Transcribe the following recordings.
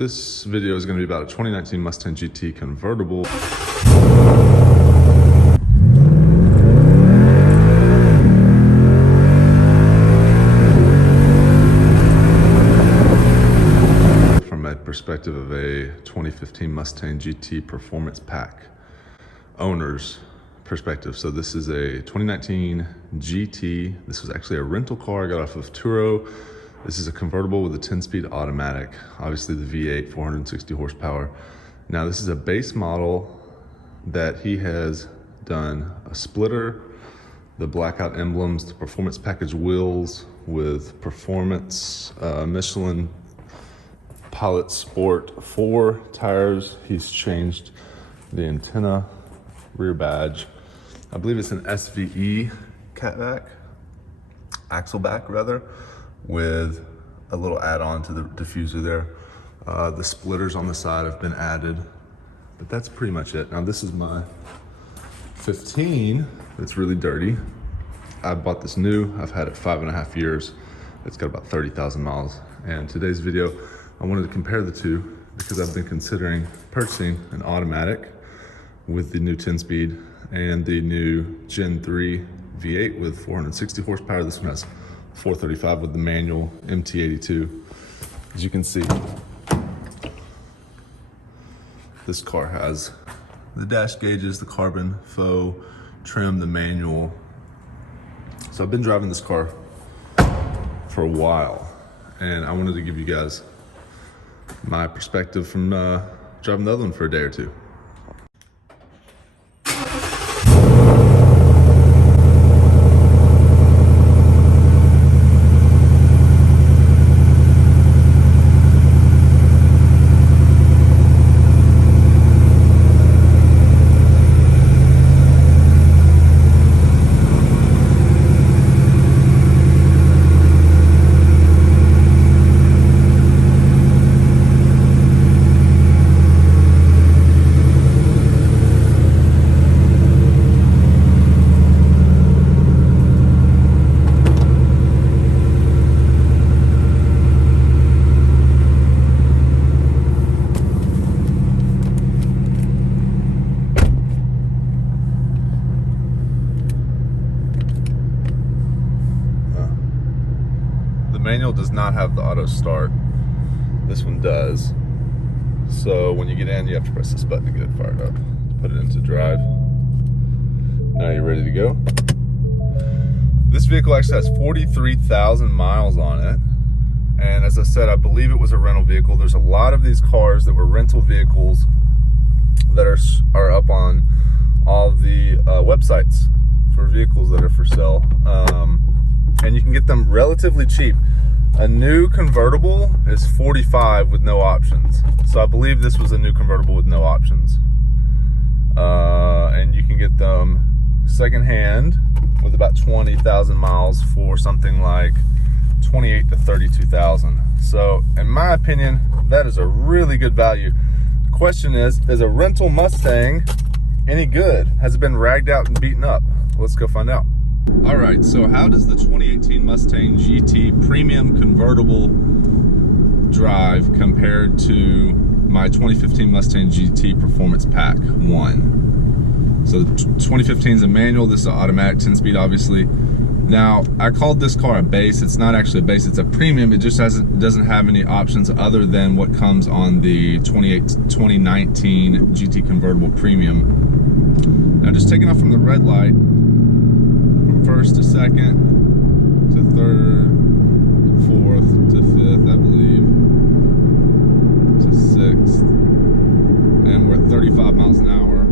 This video is going to be about a 2019 Mustang GT Convertible. From a perspective of a 2015 Mustang GT Performance Pack owner's perspective. So this is a 2019 GT. This was actually a rental car I got off of Turo. This is a convertible with a 10-speed automatic. Obviously the V8, 460 horsepower. Now this is a base model that he has done a splitter, the blackout emblems, the performance package wheels with performance Michelin Pilot Sport 4 tires. He's changed the antenna, rear badge. I believe it's an SVE axle back rather, with a little add-on to the diffuser there. The splitters on the side have been added, but that's pretty much it. Now this is my 15. It's really dirty. I bought this new. I've had it 5.5 years. It's got about 30,000 miles. And today's video, I wanted to compare the two because I've been considering purchasing an automatic with the new 10-speed and the new Gen 3 V8 with 460 horsepower. This one has 435 with the manual MT82. As you can see, this car has the dash gauges, the carbon faux trim, the manual. So I've been driving this car for a while, and I wanted to give you guys my perspective from driving the other one for a day or two. Manual does not have the auto start. This one does. So when you get in, you have to press this button to get it fired up. Put it into drive. Now you're ready to go. This vehicle actually has 43,000 miles on it. And as I said, I believe it was a rental vehicle. There's a lot of these cars that were rental vehicles that are up on all the websites for vehicles that are for sale. And you can get them relatively cheap. A new convertible is $45 with no options. So I believe this was a new convertible with no options. And you can get them secondhand with about 20,000 miles for something like 28 to 32,000. So in my opinion, that is a really good value. The question is a rental Mustang any good? Has it been ragged out and beaten up? Let's go find out. All right, so how does the 2018 Mustang GT Premium Convertible drive compared to my 2015 Mustang GT Performance Pack 1? So 2015 is a manual, this is an automatic 10-speed obviously. Now, I called this car a base. It's not actually a base, it's a premium. It just doesn't have any options other than what comes on the 2019 GT Convertible Premium. Now, just taking off from the red light, first to second to third to fourth to fifth, I believe, to sixth, and we're at 35 miles an hour.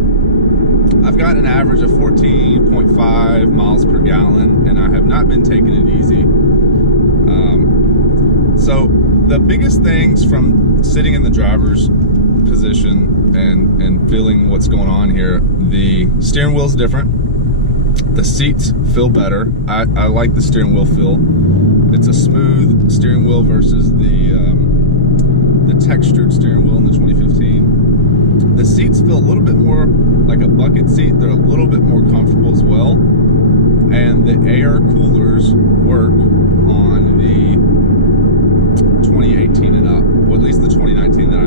I've got an average of 14.5 miles per gallon, and I have not been taking it easy. So the biggest things from sitting in the driver's position and feeling what's going on here, the steering wheel is different. The seats feel better. I like the steering wheel feel. It's a smooth steering wheel versus the textured steering wheel in the 2015. The seats feel a little bit more like a bucket seat. They're a little bit more comfortable as well. And the air coolers work on the 2018 and up, or at least the 2019 that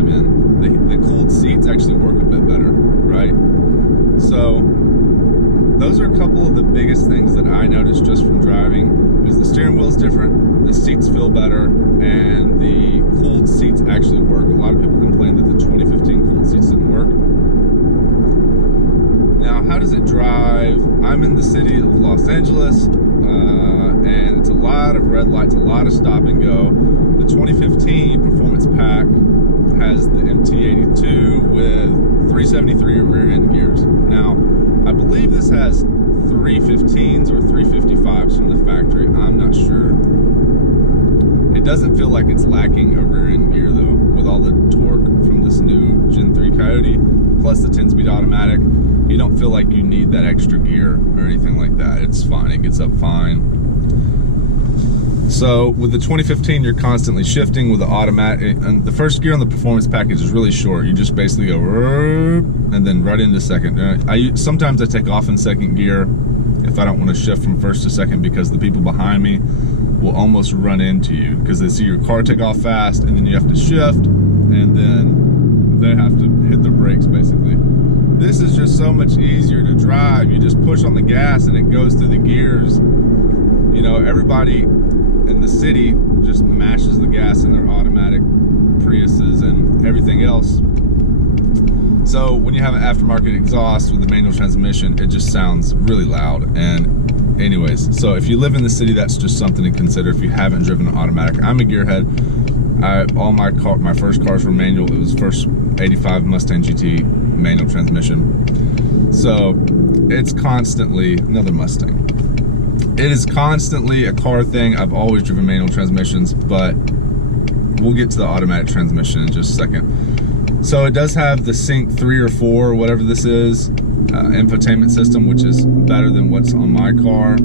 biggest things that I noticed just from driving is the steering wheel is different, the seats feel better, and the cooled seats actually work. A lot of people complained that the 2015 cooled seats didn't work. Now, how does it drive? I'm in the city of Los Angeles, and it's a lot of red lights, a lot of stop and go. The 2015 Performance Pack has the MT82 with 373 rear end gears. Now, I believe this has 315s or 355s from the factory. I'm not sure. It doesn't feel like it's lacking a rear end gear though, with all the torque from this new Gen 3 Coyote, plus the 10-speed automatic. You don't feel like you need that extra gear or anything like that. It's fine, it gets up fine. So with the 2015, you're constantly shifting with the automatic, and the first gear on the Performance Package is really short. You just basically go and then right into second. Sometimes I take off in second gear if I don't want to shift from first to second, because the people behind me will almost run into you because they see your car take off fast, and then you have to shift, and then they have to hit their brakes basically. This is just so much easier to drive. You just push on the gas and it goes through the gears. You know, everybody in the city just mashes the gas in their automatic Priuses and everything else. So when you have an aftermarket exhaust with the manual transmission, it just sounds really loud. And anyways, so if you live in the city, that's just something to consider if you haven't driven an automatic. I'm a gearhead. All my first cars were manual. It was first 85 Mustang GT manual transmission. So it's constantly another Mustang. It is constantly a car thing. I've always driven manual transmissions, but we'll get to the automatic transmission in just a second. So it does have the Sync 3 or 4, or whatever this is, infotainment system, which is better than what's on my car.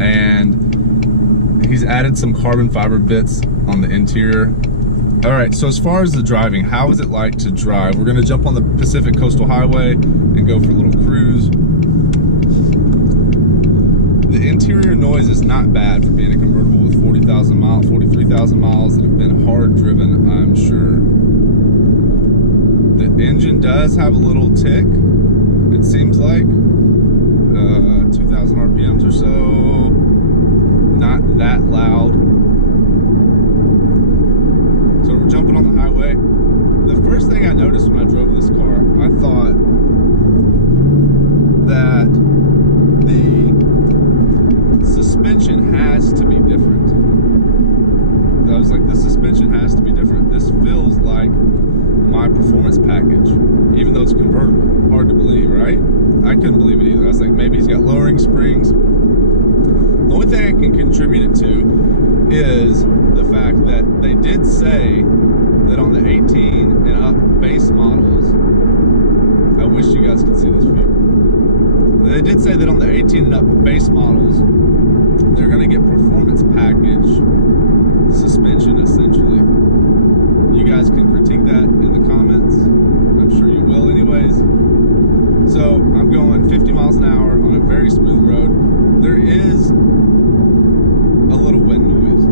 And he's added some carbon fiber bits on the interior. All right, so as far as the driving, how is it like to drive? We're gonna jump on the Pacific Coastal Highway and go for a little cruise. The interior noise is not bad for being a convertible with 40,000 miles, 43,000 miles that have been hard driven, I'm sure. The engine does have a little tick, it seems like. 2,000 RPMs or so, not that loud. So we're jumping on the highway. The first thing I noticed when I drove this car, I thought that the suspension has to be different. I was like, this suspension has to be different. This feels like my Performance Package, even though it's convertible. Hard to believe, right? I couldn't believe it either. I was like, maybe he's got lowering springs. The only thing I can contribute it to is the fact that they did say that on the 18 and up base models, I wish you guys could see this view. They did say that on the 18 and up base models, they're gonna get Performance Package suspension essentially. You guys can critique that in the comments. I'm sure you will anyways. So I'm going 50 miles an hour on a very smooth road. There is a little wind noise.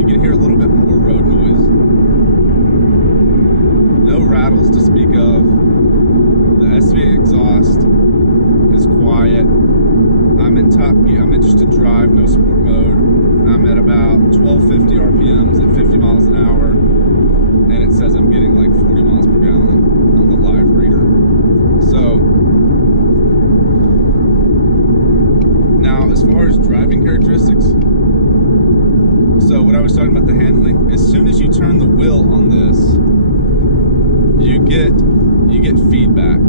You can hear a little bit more road noise. No rattles to speak of. The SV exhaust is quiet. I'm in top gear. I'm in just in drive, no sport mode. I'm at about 1250 RPMs at 50 miles an hour. And it says I'm getting like 40 miles per gallon on the live reader. So, now as far as driving characteristics, so what I was talking about the handling, as soon as you turn the wheel on this, you get feedback.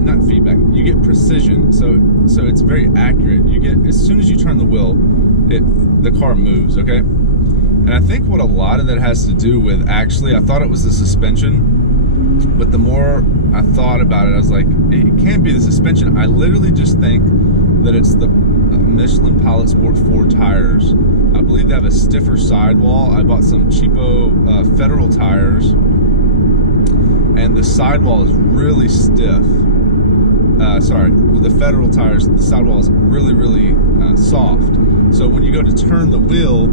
Not feedback, you get precision. So it's very accurate. You get, as soon as you turn the wheel, the car moves, okay? And I think what a lot of that has to do with, actually, I thought it was the suspension, but the more I thought about it, I was like, it can't be the suspension. I literally just think that it's the Michelin Pilot Sport 4 tires. I believe they have a stiffer sidewall. I bought some cheapo Federal tires, and the sidewall is really stiff. Sorry, with the Federal tires, the sidewall is really, really soft. So when you go to turn the wheel,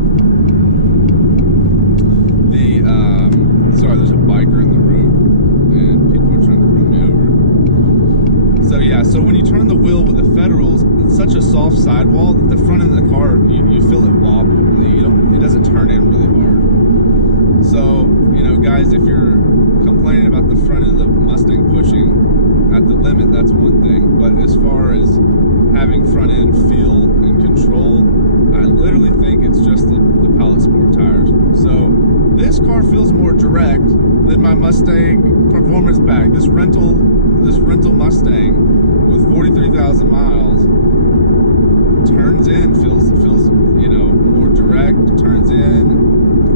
sorry, there's a biker in the road, and people are trying to run me over. So yeah, so when you turn the wheel with the soft sidewall that the front end of the car, you feel it wobble. It doesn't turn in really hard. So, you know, guys, if you're complaining about the front end of the Mustang pushing at the limit, that's one thing. But as far as having front end feel and control, I literally think it's just the Pilot Sport tires. So this car feels more direct than my Mustang Performance Pack. This rental Mustang with 43,000 miles turns in, feels you know, more direct, turns in,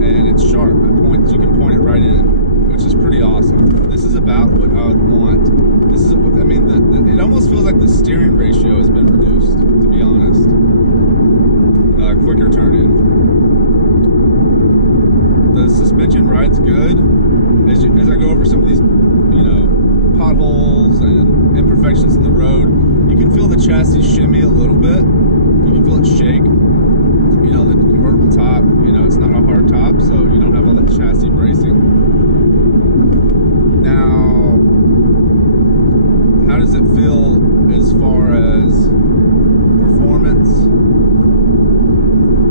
and it's sharp. You can point it right in, which is pretty awesome. This is about what I would want. This is, I mean, it almost feels like the steering ratio has been reduced, to be honest. Quicker turn in. The suspension ride's good. As I go over some of these, you know, potholes and imperfections in the road, you can feel the chassis shimmy a little bit. You can feel it shake. You know, the convertible top, you know, it's not a hard top, so you don't have all that chassis bracing. Now, how does it feel as far as performance?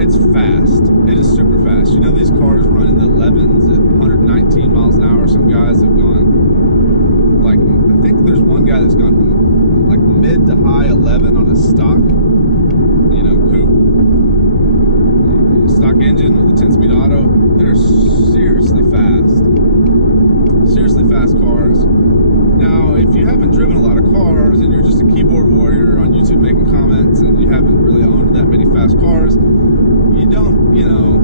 It's fast. It is super fast. You know, these cars run in the 11s at 119 miles an hour. Some guys have gone, like, I think there's one guy that's gone like mid to high 11 on a stock, you know, coupe. Stock engine with a 10-speed auto. They're seriously fast. Seriously fast cars. Now, if you haven't driven a lot of cars and you're just a keyboard warrior on YouTube making comments and you haven't really owned that many fast cars, you don't, you know,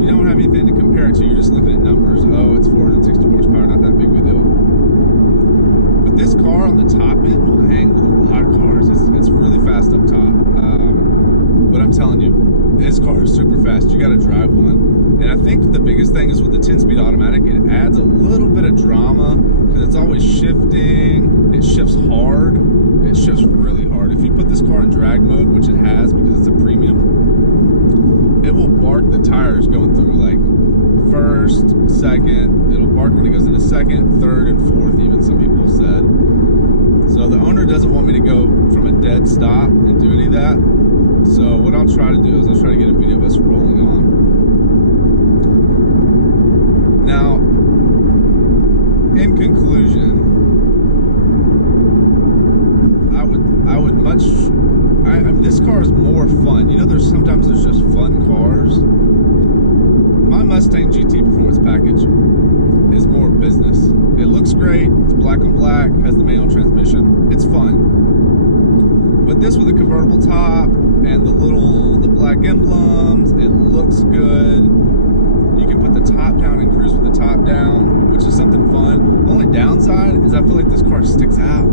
you don't have anything to compare it to. You're just looking at numbers. Oh, it's 460 horsepower, not that big of a deal. But this car on the top end will hang with a lot of cars. It's really fast up top. But I'm telling you, this car is super fast. You got to drive one. And I think the biggest thing is with the 10-speed automatic, it adds a little bit of drama because it's always shifting. It shifts hard. It shifts really hard. If you put this car in drag mode, which it has because it's a premium, it will bark the tires going through like first, second. It'll bark when it goes into second, third, and fourth, even some people have said. So the owner doesn't want me to go from a dead stop and do any of that. So what I'll try to do is I'll try to get a video of us rolling on. Now, in conclusion, this car is more fun. You know, sometimes there's just fun cars. My Mustang GT Performance Package is more business. It looks great. It's black on black, has the manual transmission. It's fun. But this with a convertible top and the black emblems, it looks good. You can put the top down and cruise with the top down, which is something fun. The only downside is I feel like this car sticks out.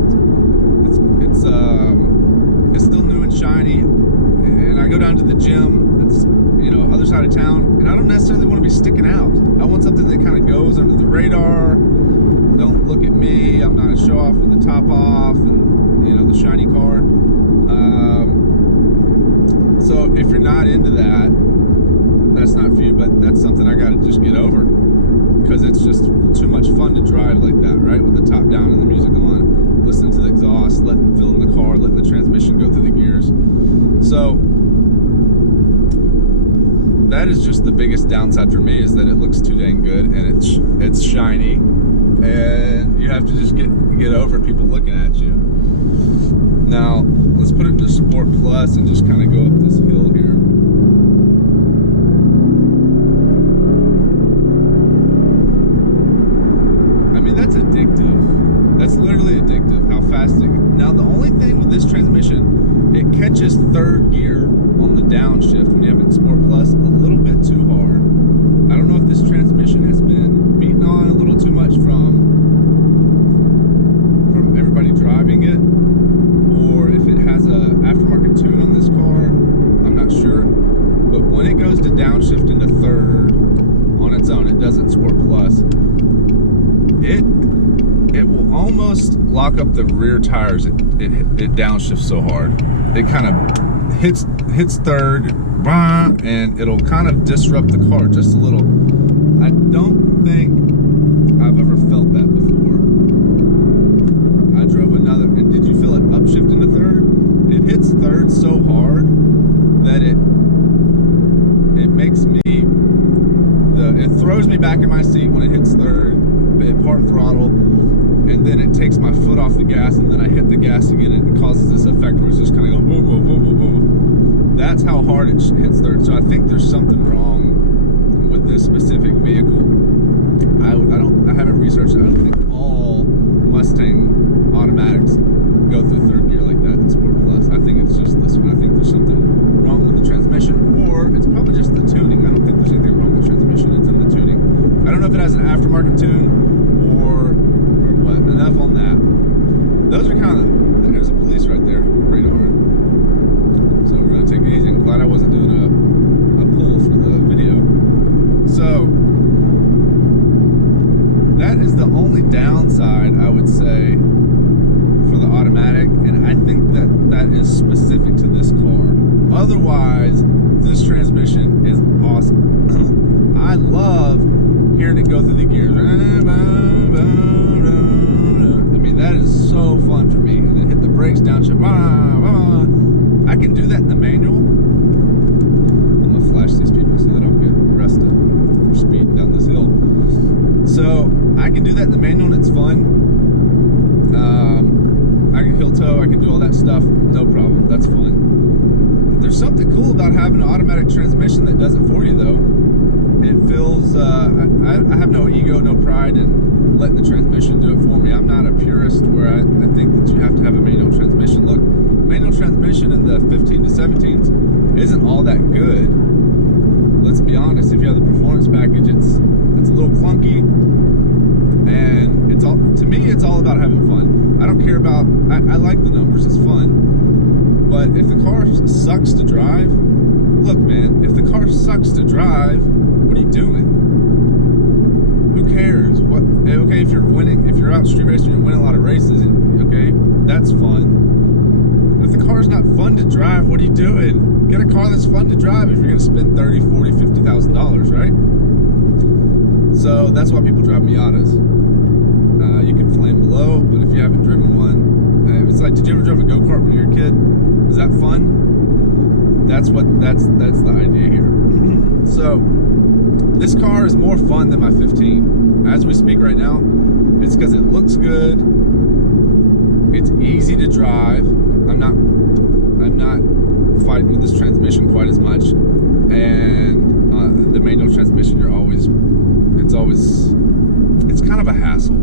It's still new and shiny, and I go down to the gym that's, you know, other side of town, and I don't necessarily want to be sticking out. I want something that kind of goes under the radar. Don't look at me. I'm not a show off with the top off and, you know, the shiny car. So if you're not into that, that's not for you, but that's something I got to just get over because it's just too much fun to drive like that, right? With the top down and the music on, listening to the exhaust, letting fill in the car, letting the transmission go through the gears. So that is just the biggest downside for me, is that it looks too dang good and it's shiny, and you have to just get over people looking at you. Now let's put it into Sport Plus and just kind of go up this hill here. I mean, that's addictive. That's literally addictive, how fast it... Now, the only thing with this transmission, it catches third gear on the downshift when you have it in Sport Plus a little bit too hard. I don't know if this transmission has been beaten on a little too much from everybody driving it, or if it has a aftermarket tune on this car. I'm not sure. But when it goes to downshift into third on its own, it does it in Sport Plus, it will almost lock up the rear tires. It downshifts so hard. It kind of hits third, and it'll kind of disrupt the car just a little. I don't think I've ever felt that before. I drove another, and did you feel it upshift into third? It hits third so hard that it makes me, it throws me back in my seat when it hits third, part throttle, and then it takes my foot off the gas, and then I hit the gas again, and it causes this effect where it's just kind of going woo, woo, woo, woo, woo. That's how hard it hits third. So I think there's something wrong with this specific vehicle. I haven't researched it. I don't think all Mustang automatics go through third gear like that in Sport Plus. I think it's just this one. I think there's something wrong with the transmission, or it's probably just the tuning. I don't think there's anything wrong with the transmission. It's in the tuning. I don't know if it has an aftermarket tune or what. Enough on that. Those are kind of, there's a police right there, radar. So we're gonna take it easy. I'm glad I wasn't doing a pull for the video. So that is the only downside, I would say, for the automatic, and I think that is specific to this car. Otherwise, this transmission is awesome. I love hearing it go through the gears. I mean, that is so fun for me. And then hit the brakes, downshift. I can do that in the manual. I'm gonna flash these people so they don't get arrested for speeding down this hill. So I can do that in the manual, and it's fun. I can hill toe, I can do all that stuff, no problem, that's fun. There's something cool about having an automatic transmission that does it for you, though. It feels, I have no ego, no pride in letting the transmission do it for me. I'm not a purist where I think that you have to have a manual transmission. Look, manual transmission in the 15 to 17s isn't all that good. Let's be honest, if you have the performance package, it's a little clunky, and it's all, to me, it's all about having fun. I don't care about, I like the numbers, it's fun, but if the car sucks to drive, look, man, if the car sucks to drive, what are you doing? Who cares? What? Okay, if you're winning, if you're out street racing, you're winning a lot of races, and okay, that's fun. If the car's not fun to drive, what are you doing? Get a car that's fun to drive if you're gonna spend $30, $40, $50,000, right? So that's why people drive Miatas. You can flame below, but if you haven't driven one, it's like, did you ever drive a go-kart when you were a kid? Is that fun? That's the idea here. So this car is more fun than my 15. As we speak right now, it's because it looks good. It's easy to drive. I'm not fighting with this transmission quite as much, and the manual transmission, it's kind of a hassle.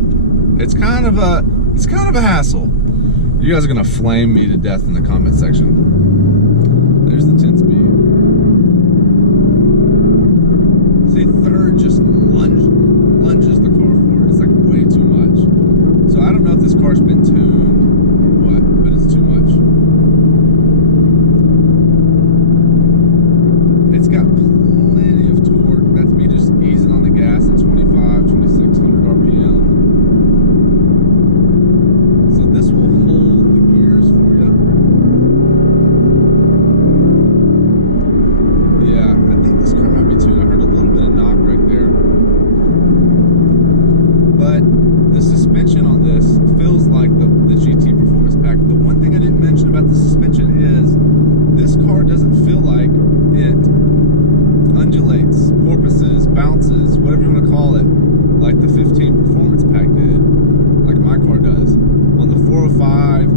It's kind of a hassle. You guys are gonna flame me to death in the comment section. There's the 10-speed. See, third just lunges the car forward. It's like way too much. So I don't know if this car's been tuned or what, but it's too much. It's got plenty of torque. That's me just easing on the gas at 25, 2600 RPM. So this will hold the gears for you. Yeah, I think this car might be tuned. I heard a little bit of knock right there. But the suspension on this feels like the GT Performance Package. The one thing I didn't mention about the suspension is this car doesn't feel like it undulates, porpoises, bounces, whatever you want to call it, like the 15 Performance Pack did, like my car does. On the 405,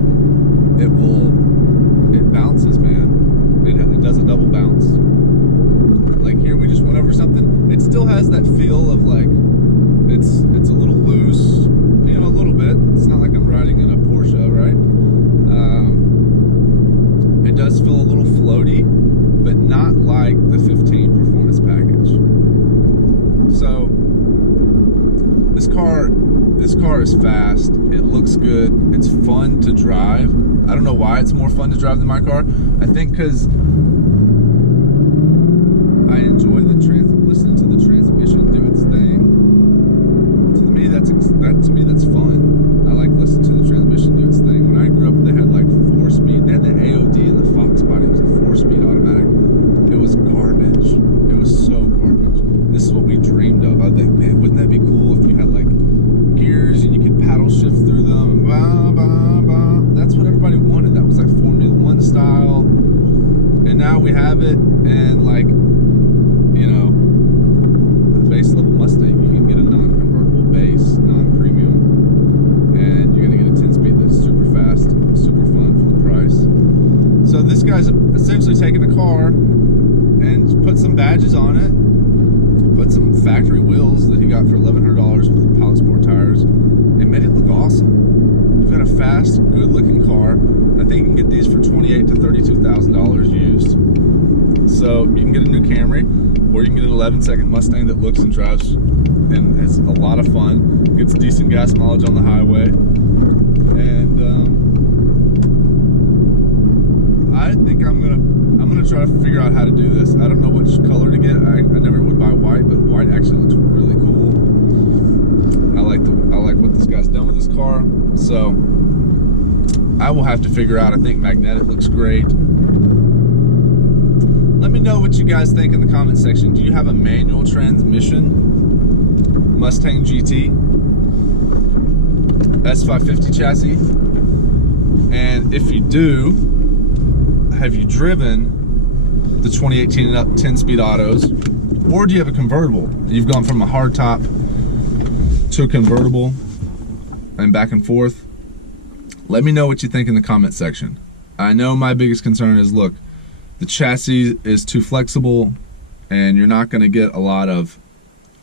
it bounces, man. It does a double bounce. Like here, we just went over something. It still has that feel of like, it's a little loose, you know, a little bit. It's not like I'm riding in a Porsche, right? It does feel a little floaty, but not like the 15 Performance Package. So this car is fast. It looks good. It's fun to drive. I don't know why it's more fun to drive than my car. I think because I enjoy listening to the transmission do its thing. To me, that's fun. I like listening to the transmission do its thing. When I grew up, they had like 4-speed. They had the AOD and the Fox body. It was a 4-speed automatic. It was garbage. It was so garbage. This is what we dreamed of. I was like, man, wouldn't that be cool if you had like gears and you could paddle shift through them? Bah, bah, bah. That's what everybody wanted. That was like Formula 1 style. we have it in, like, you know, a base level Mustang. You can get a non-convertible base, non-premium, and you're gonna get a 10-speed that's super fast, super fun for the price. So this guy's essentially taking a car and put some badges on it, put some factory wheels that he got for $1,100 with the Pilot Sport tires, and made it look awesome. You've got a fast, good-looking car. I think you can get these for $28,000 to $32,000 used. So you can get a new Camry, or you can get an 11-second Mustang that looks and drives and has a lot of fun, gets decent gas mileage on the highway, and I think I'm gonna try to figure out how to do this. I don't know which color to get. I never would buy white, but white actually looks really cool. I like what this guy's done with this car. So I will have to figure out. I think magnetic looks great. Let me know what you guys think in the comment section. Do you have a manual transmission Mustang GT S550 chassis? And if you do, have you driven the 2018 and up 10-speed autos, or do you have a convertible? You've gone from a hardtop to a convertible and back and forth. Let me know what you think in the comment section. I know my biggest concern is, look, the chassis is too flexible and you're not going to get a lot of,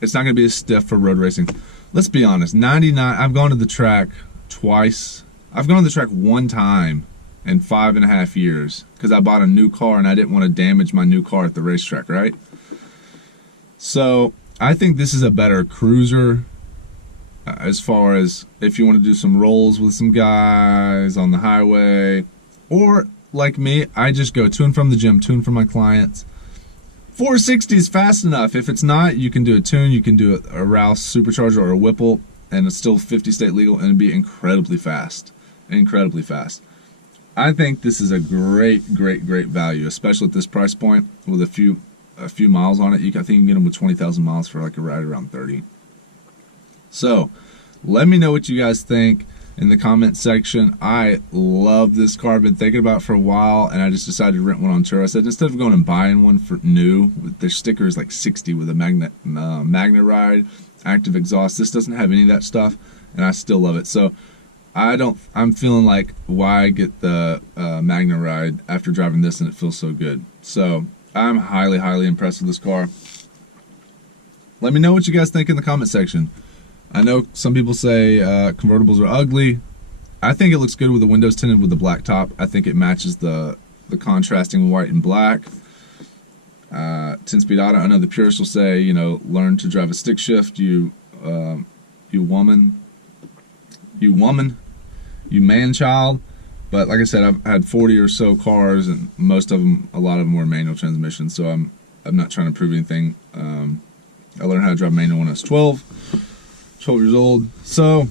it's not going to be as stiff for road racing. Let's be honest, 99, I've gone to the track twice. I've gone to the track one time in 5.5 years because I bought a new car and I didn't want to damage my new car at the racetrack, right? So I think this is a better cruiser as far as if you want to do some rolls with some guys on the highway, or like me, I just go to and from the gym, tune for my clients. 460 is fast enough. If it's not, you can do a tune, you can do a Rouse supercharger or a Whipple, and it's still 50 state legal and it'd be incredibly fast. Incredibly fast. I think this is a great value, especially at this price point with a few miles on it. I think you can get them with 20,000 miles for like a ride around 30. So let me know what you guys think in the comment section. I love this car. I've been thinking about it for a while, and I just decided to rent one on tour. I said, instead of going and buying one for new, their sticker is like 60 with a magnet ride, active exhaust. This doesn't have any of that stuff, and I still love it. So I'm feeling like, why get the Magna ride after driving this and it feels so good? So I'm highly impressed with this car. Let me know what you guys think in the comment section. I know some people say convertibles are ugly. I think it looks good with the windows tinted with the black top. I think it matches the contrasting white and black. 10-speed auto. I know the purists will say, you know, learn to drive a stick shift, you woman, you man-child. But like I said, I've had 40 or so cars, and most of them, a lot of them were manual transmissions, so I'm not trying to prove anything. I learned how to drive manual when I was 12 years old. So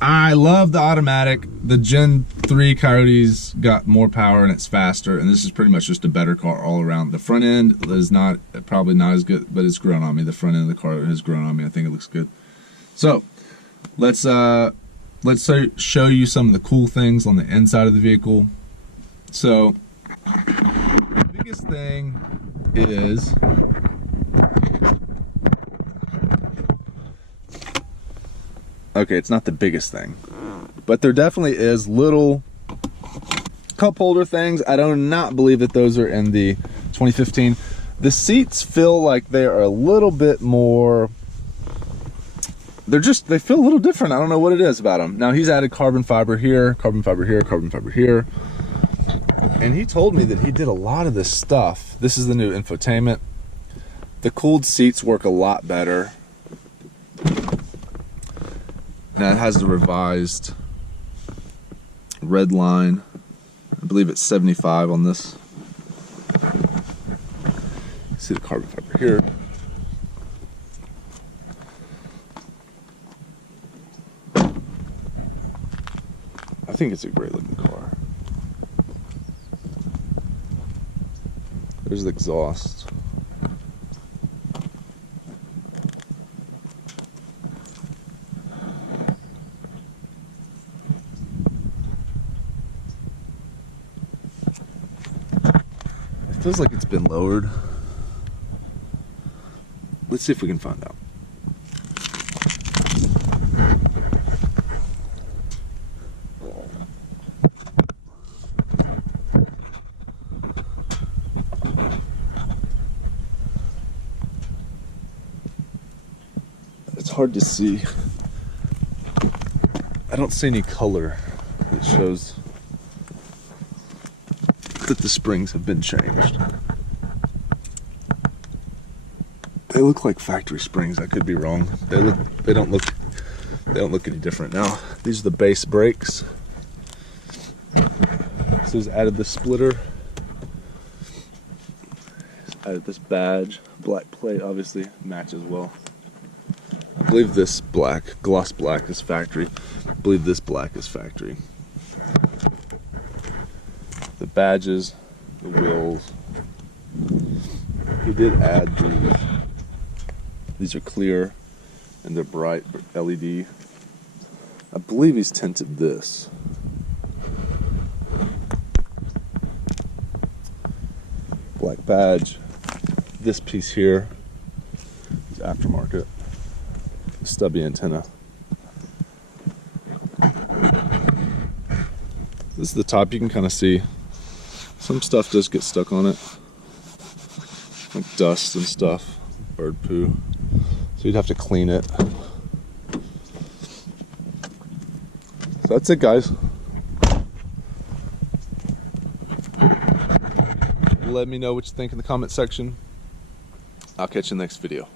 I love the automatic. The Gen 3 Coyotes got more power and it's faster, and this is pretty much just a better car all around. The front end is probably not as good, but it's grown on me. The front end of the car has grown on me. I think it looks good. So let's show you some of the cool things on the inside of the vehicle. So the biggest thing is okay, it's not the biggest thing, but there definitely is little cup holder things. I do not believe that those are in the 2015. The seats feel like they are a little bit more, they feel a little different. I don't know what it is about them. Now he's added carbon fiber here, carbon fiber here, carbon fiber here. And he told me that he did a lot of this stuff. This is the new infotainment. The cooled seats work a lot better. Now it has the revised red line. I believe it's 75 on this. See the carbon fiber here. I think it's a great looking car. There's the exhaust. Feels like it's been lowered. Let's see if we can find out. It's hard to see. I don't see any color that shows that the springs have been changed. They look like factory springs. I could be wrong. They don't look any different. Now, these are the base brakes. So he's added the splitter. He's added this badge. Black plate obviously matches well. I believe this black, gloss black, is factory. I believe this black is factory. The badges, the wheels. He did add these. These are clear and they're bright LED. I believe he's tinted this. Black badge. This piece here is aftermarket. Stubby antenna. This is the top. You can kind of see some stuff does get stuck on it, like dust and stuff, bird poo. So you'd have to clean it. So that's it, guys. Let me know what you think in the comment section. I'll catch you in the next video.